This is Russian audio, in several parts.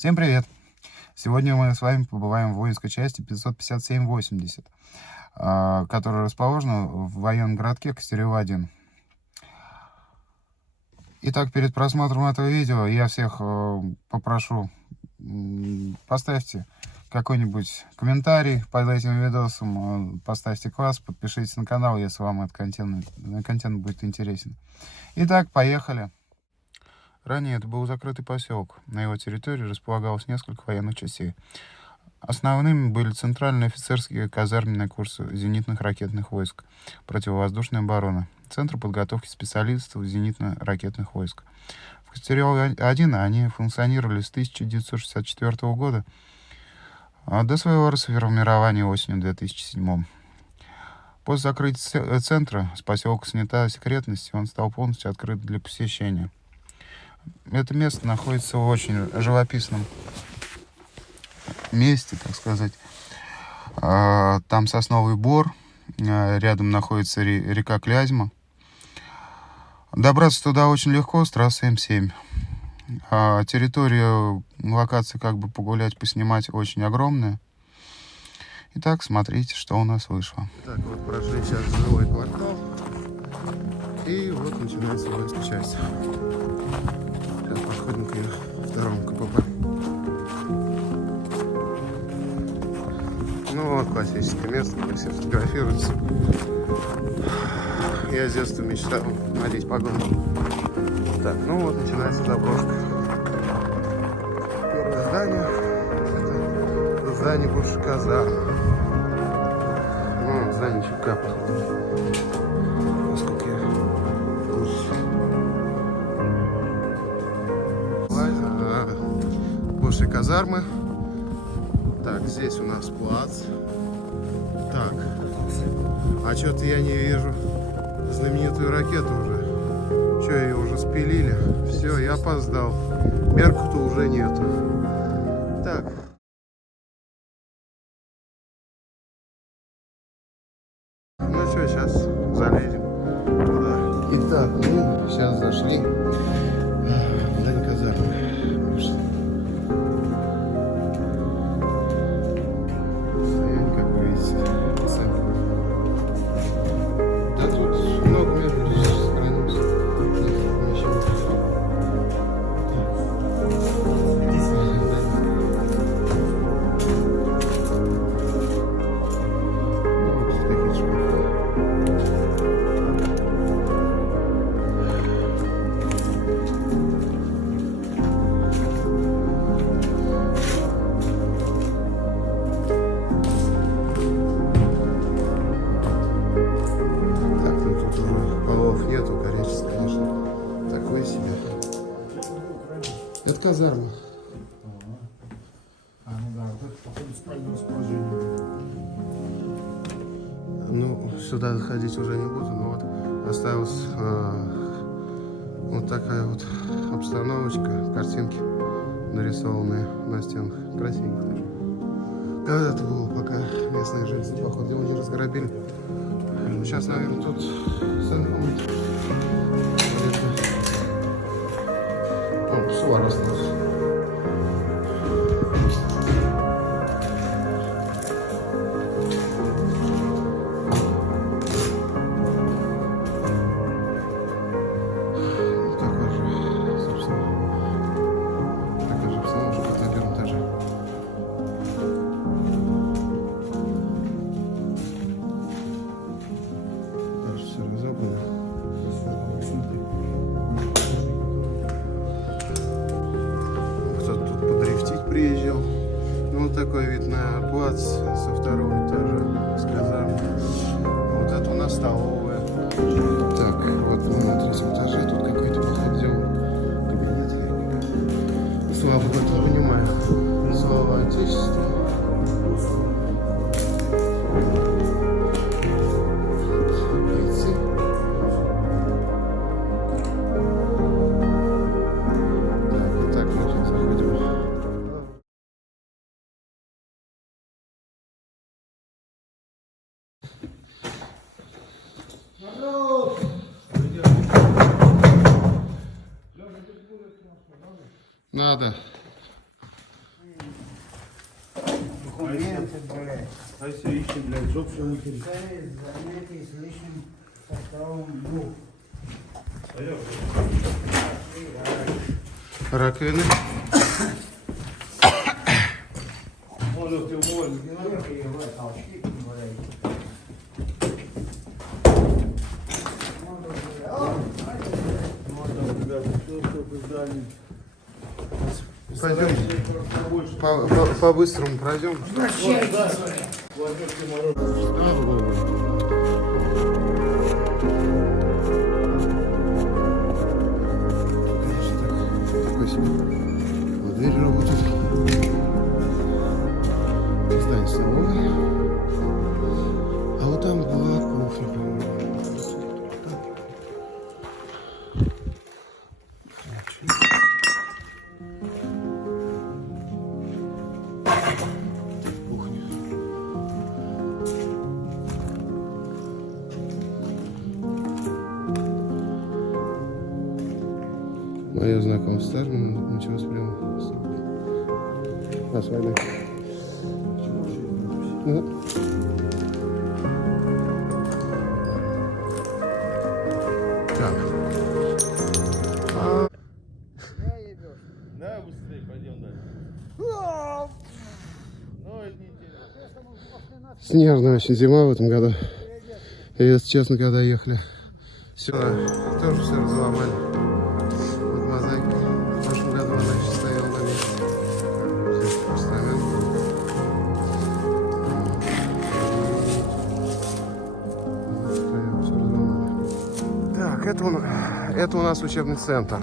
Всем привет! Сегодня мы с вами побываем в воинской части 557-80, которая расположена в военном городке Костерево-1. Итак, перед просмотром этого видео я всех попрошу, поставьте какой-нибудь комментарий под этим видосом, поставьте класс, подпишитесь на канал, если вам этот контент будет интересен. Итак, поехали! Ранее это был закрытый поселок. На его территории располагалось несколько военных частей. Основными были центральные офицерские казарменные курсы зенитных ракетных войск, противовоздушная оборона, Центр подготовки специалистов зенитно-ракетных войск. В Костерево-1 они функционировали с 1964 года до своего расформирования осенью 2007. После закрытия центра с поселка снята секретность, и он стал полностью открыт для посещения. Это место находится в очень живописном месте, так сказать. Там сосновый бор, рядом находится река Клязьма. Добраться туда очень легко с трассы М7. Территория, локация как бы погулять, поснимать очень огромная. Итак, смотрите, что у нас вышло. Так, вот прошли сейчас жилой квартал. И вот начинается воинская часть. Сейчас подходим к ее второму КПП. Ну вот, классическое место, где все фотографируются. Я с детства мечтал надеть погоны. Так, ну вот начинается заброшка. Первое здание — это здание бывшей казармы. Ну, здание еще капает. Насколько я в курсе. Бывшей казармы. Так, здесь у нас плац. Так, а что-то я не вижу знаменитую ракету уже. Что, ее уже спилили? Все, я опоздал. Мерку-то уже нету. Так. Ну что, сейчас залезем туда. Итак, мы сейчас зашли в здание казармы. Это казарма. Ну да, вот это походу спальное расположение. Ну, сюда заходить уже не буду, но вот осталась вот такая вот обстановочка, картинки нарисованные на стенах. Красивенько. Когда-то было, пока местные жильцы, походу, его не разграбили. Сейчас, наверное, тут санкомнат. Писсуар остался. Такой же, собственно, такая же обстановка на первом этаже. Даже все разобрано. Приезжал. Ну, вот такой вид на плац со второго этажа, с казармы. Вот это у нас столовая. Так, вот мы на третьем этаже, тут какой-то походил кабинет. Слава Богу, не понимаю. Слава Отечеству. Надо. Документы, блядь. А если ищем, блядь, жоп, что мы хотим? Занятие с личным составом двух. Раковины. Может, ты уволен. Толчки, блядь. Можно, ребята, все, что здание. Пойдем. Побольше. По-быстрому пройдем. Возьмете мороз. Такой себе. Вот дверь работает. Здание столовой. А вот там была кухня, по-моему. Кухня. Мое знакомство с Тарманом началось прямо с войны. Да. Так. Да, быстрее, пойдем дальше. Ну, извините. Снежная очень зима в этом году. И, если честно, когда ехали сюда, тоже все разломали. Вот мозаика. В прошлом году она еще стояла на месте. Здесь постамент был. Всё разломали. Так, это у нас учебный центр.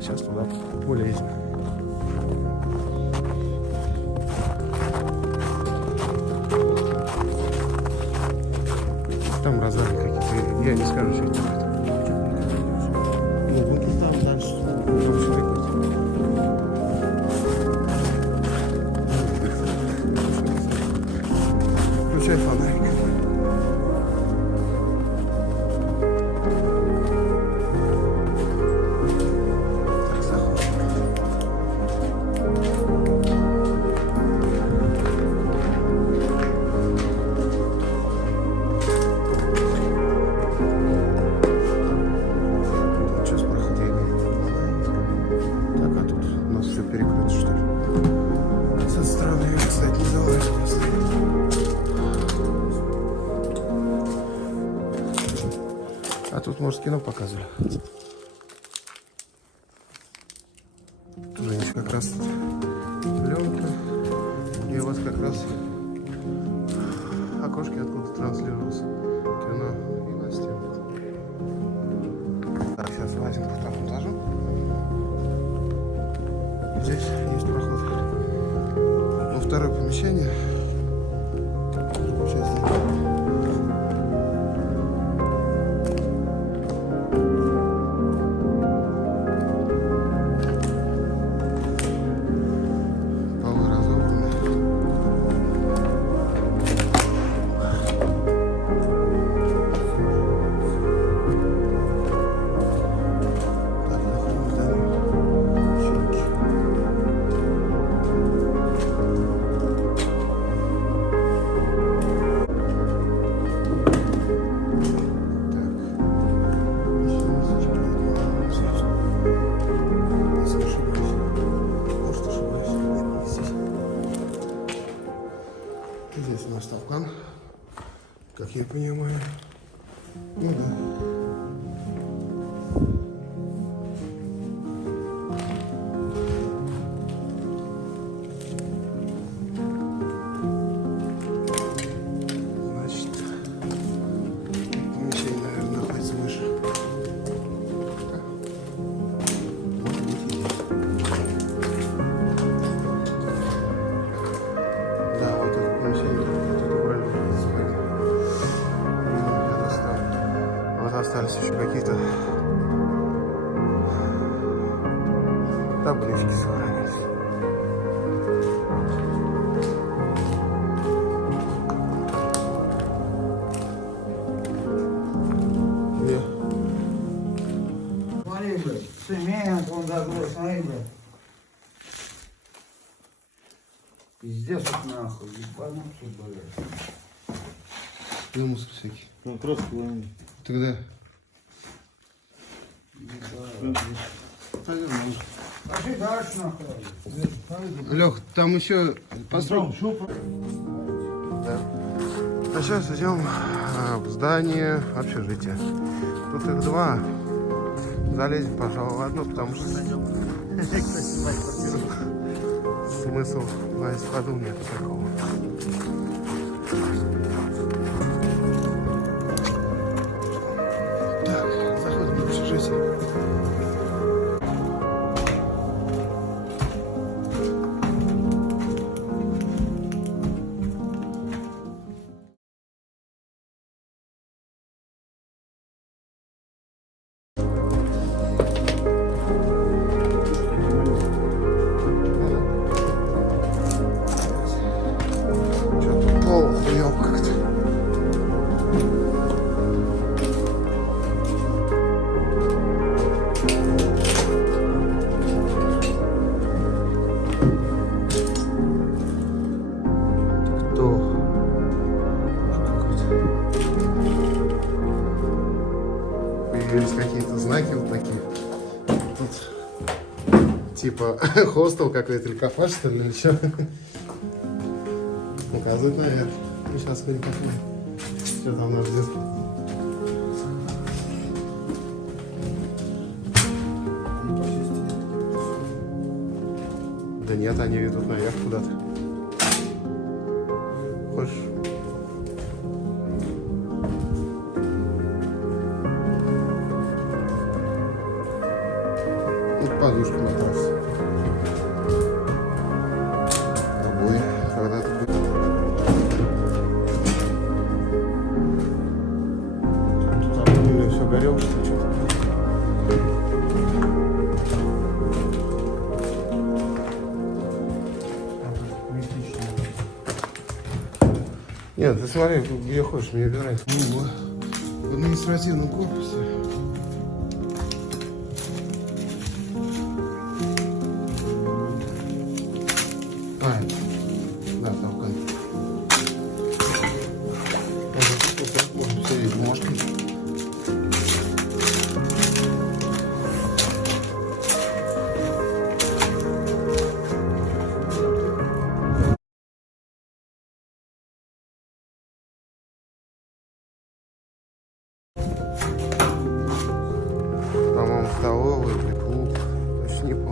Сейчас туда полезем. Там раздали какие-то, я не скажу, что это. Ну, вот там дальше. Там сюда пойти. Включай фонарик. Так, заходим. Сейчас проход я имею. Так, а тут у нас все перекрыто, что ли? Со стороны я, кстати, не залазил просто. А тут, может, кино показывали. Тут здесь как раз пленка. И у вас как раз окошки, откуда транслировалось кино и на стенах. Так, сейчас лазим по второму этажу. Здесь есть проход во второе помещение. Другую часть здания. Полы разобраны. Так, заходим в здание. Щелки. Здесь у нас стакан, как я понимаю. Ну да. Значит, помещение, наверное, находится выше. Может быть, и здесь. Да, вот это помещение, тут убрали свои. Вот остались еще какие-то таблички сохранились. Где? Смотри, блядь, цемент, он такой, смотри, блядь. Пиздец, вот нахуй, ебануться, блядь. Где мусор всякий? Ну, краски ломили. Тогда Пошли дальше, нахуй. Лех, там еще построй. Да. А сейчас идем в здание общежития. Тут их два. Залезем, пожалуй, в одно, потому что смысл лазить в ходу нет такого. Так, заходим в общежитие. Что-то пол хуёв как-то. Кто? Появились какие-то знаки вот такие. Тут типа хостел какой-то или кафе, что ли, или что? Указывает на это. Ну, сейчас сходим посмотрим, что там нас ждет. Да нет, они ведут наверх куда-то. Хочешь? Вот подушка на трассе. Обои. Когда-то будет. Там все горело, что-то. Нет, ты смотри, где хочешь, мне выбирай. В административном корпусе. Да, там как. Можно все видеть бумажки. По-моему, столовый или клуб. Точно не помню.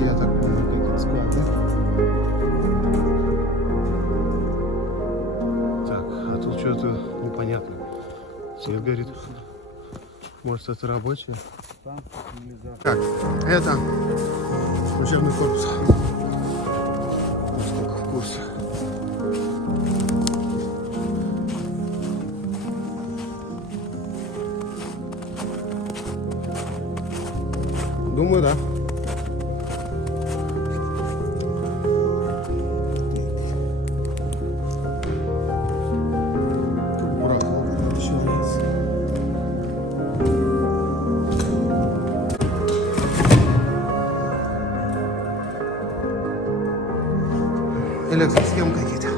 Я так понял, какие-то склады. Так, а тут что-то непонятно. Свет горит. Может, это рабочие? Так, это учебный корпус. Сколько в курсе. Думаю, да. Электросхемы какие-то.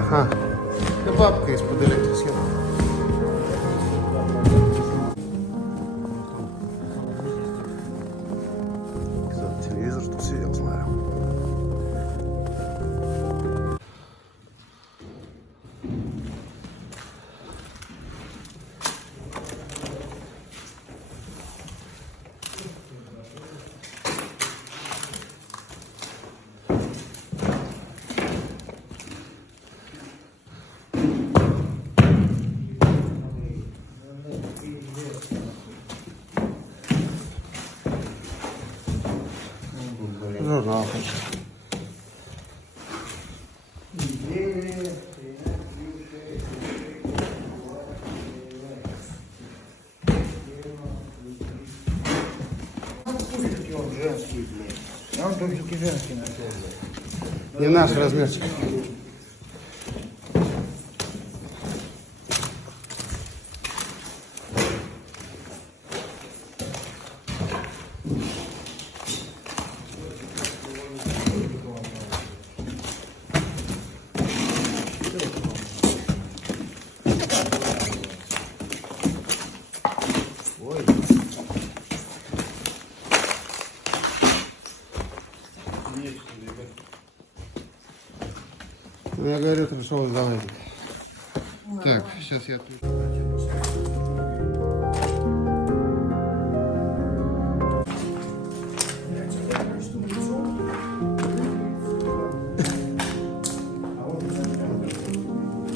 Ага. Да бабка из-под электросхем. Телевизор тут сидел, смотрю. Трусики женские на теле. Не наш размерчик. Я говорю, что залазит. Так, сейчас я...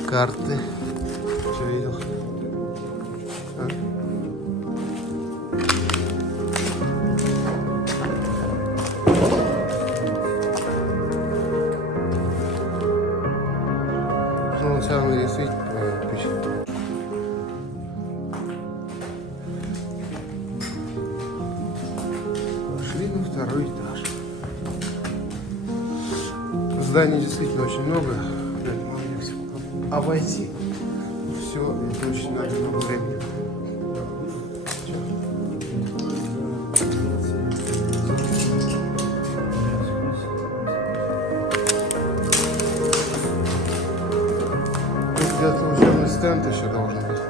Карты. Что видел? А? Ну, он самый действительно правильно пишет. Пошли на второй этаж. Зданий действительно очень много. Обойти все, это очень надо много времени. Тут где-то учебный стенд еще должен быть.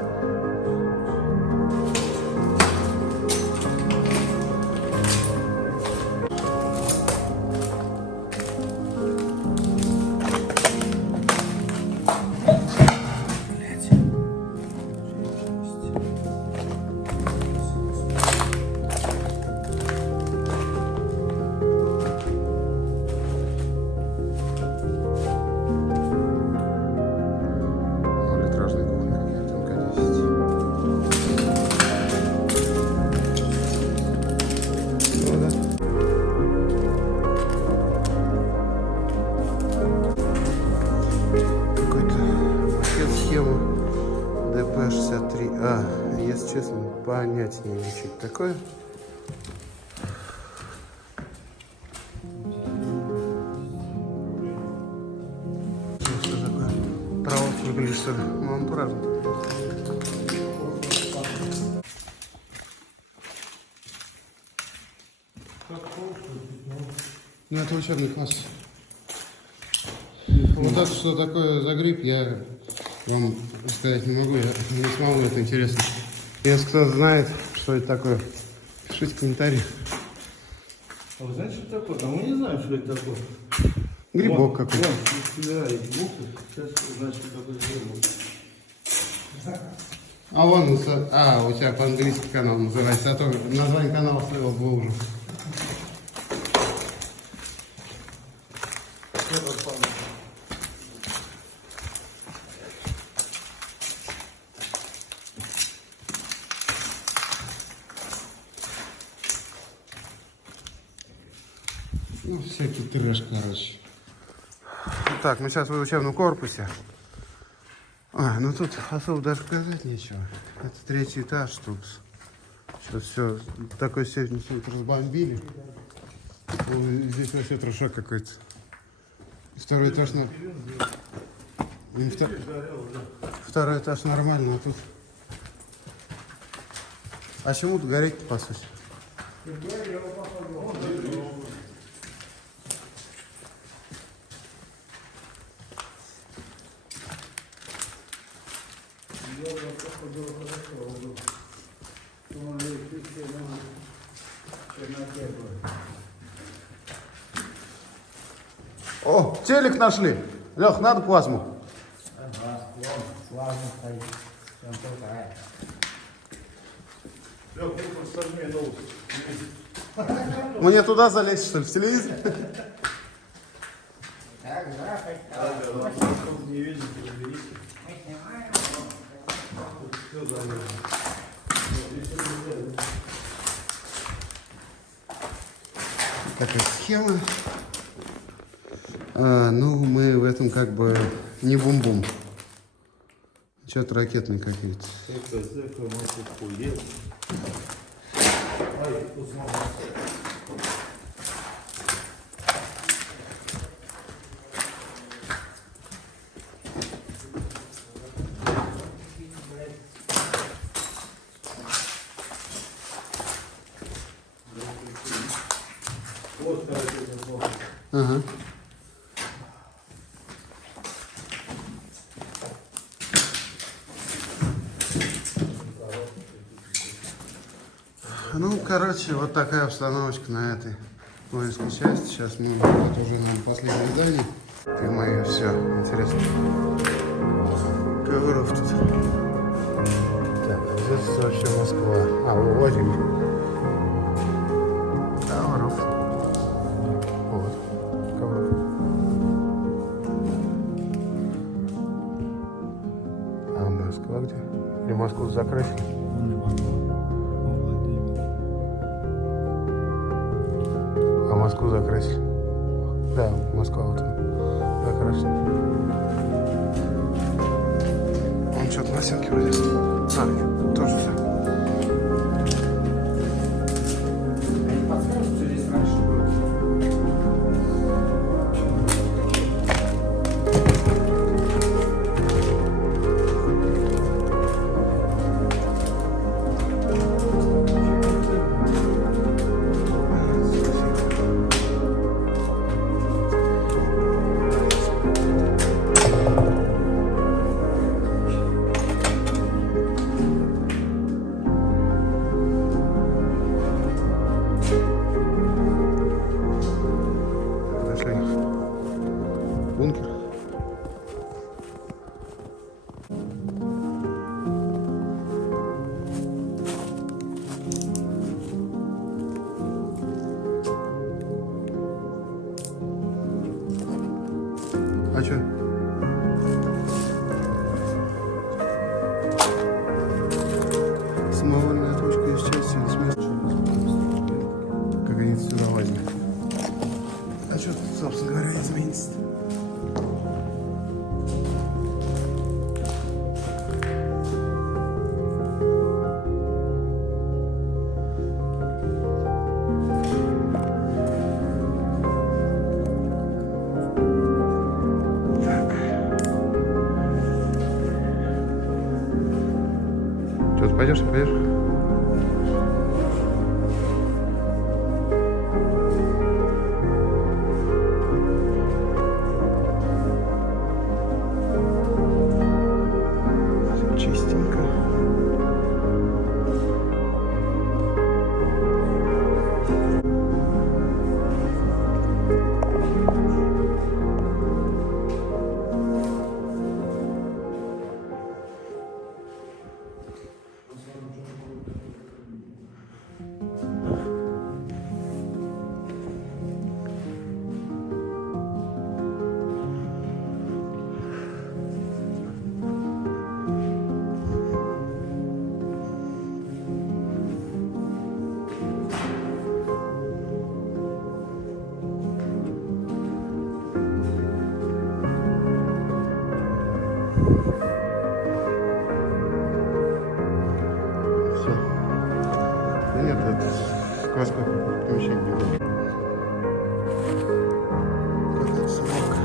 Малолитражная кухня, там, конечно, есть. Ну да. Какой-то макет схемы ДП-63А. Если честно, понять не имею, что это такое. Что такое? Проволока выглядит, что ли? Ну, антураж. Ну, это учебный класс. Вот это что такое за гриб, я вам сказать не могу, я не смогу, это интересно. Если кто-то знает, что это такое, пишите комментарии. А вы знаете, что такое? А мы не знаем, что это такое. Грибок какой-то. Собирали буквы. Сейчас узнаем, что такое грибок. А вон, у тебя по-английски канал называется, а то название канала слышал бы уже. Ну, всякий трэш, короче. Так, мы сейчас в учебном корпусе. Ну тут особо даже сказать нечего. Это третий этаж тут. Сейчас все в такой степени все это разбомбили. Ну, здесь вообще трешак какой-то. Второй этаж Второй этаж нормально, а тут... А чему тут гореть-то, по сути? О, телек нашли. Лех, надо плазму. Ага, вон, плазма стоит. Прям такая. Лёх, ты просто сожми нос. Мне туда залезть, что ли, в телевизор? Так, здравствуйте. Не видно, берите. Мы снимаем. Все занято. Такая схема. Ну, мы в этом как бы не бум-бум. Что-то ракетные какие-то. Это зеркало, мы тут хуем. Ай, посмотрим. Ага. Ну, короче, вот такая обстановочка на этой воинской части. Сейчас мы вот уже на последнем здании. Ты мое все. Интересно. Ковров тут. Так, здесь вообще Москва. А, Владимир. Ковров. Вот. Ковров. А Москва где? Или Москву закрасили? А Москву закрасили? Да, Москва вот закрашена. Он что-то на стенке вроде. А, нет, тоже все. Они подскажут, что здесь раньше было? Нашли бункер. А что? Самовольная точка из части или смерти? Как они сюда возьмут? А что тут, собственно говоря, изменится? Что, ты пойдешь? Всё чистенько. Все. Да нет, это сквозное помещение. Какая-то собака.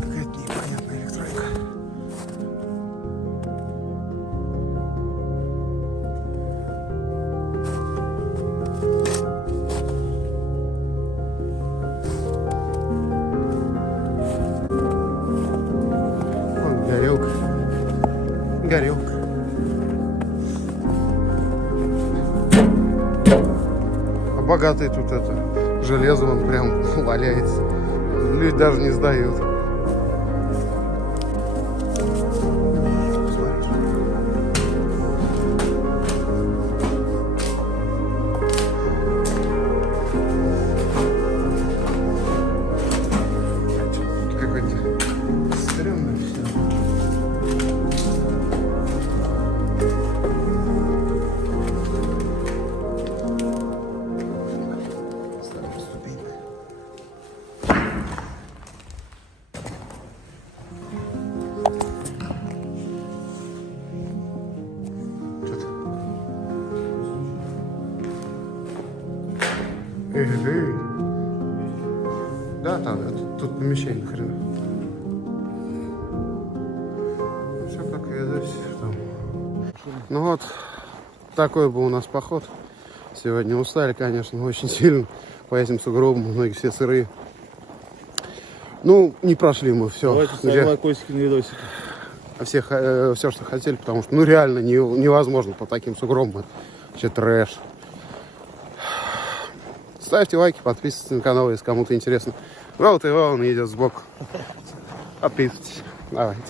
Какая-то непонятная электроника. Вон горелка. Горелка. А богатый тут это железо вон прям валяется. Люди даже не сдают. Посмотри. Тут какой-то стрёмный все. Ставим ступень. Что-то. Эй. Да, там, тут помещение хрена. Все как и здесь. Ну вот, такой был у нас поход. Сегодня устали, конечно, очень сильно по этим сугробам, многие все сырые. Ну, не прошли мы все. Давайте ставим Костики на видосики. Все, что хотели, потому что, ну, реально невозможно по таким сугробам. Вообще трэш. Ставьте лайки, подписывайтесь на канал, если кому-то интересно. Вот и он идет сбоку. Подписывайтесь. Давайте.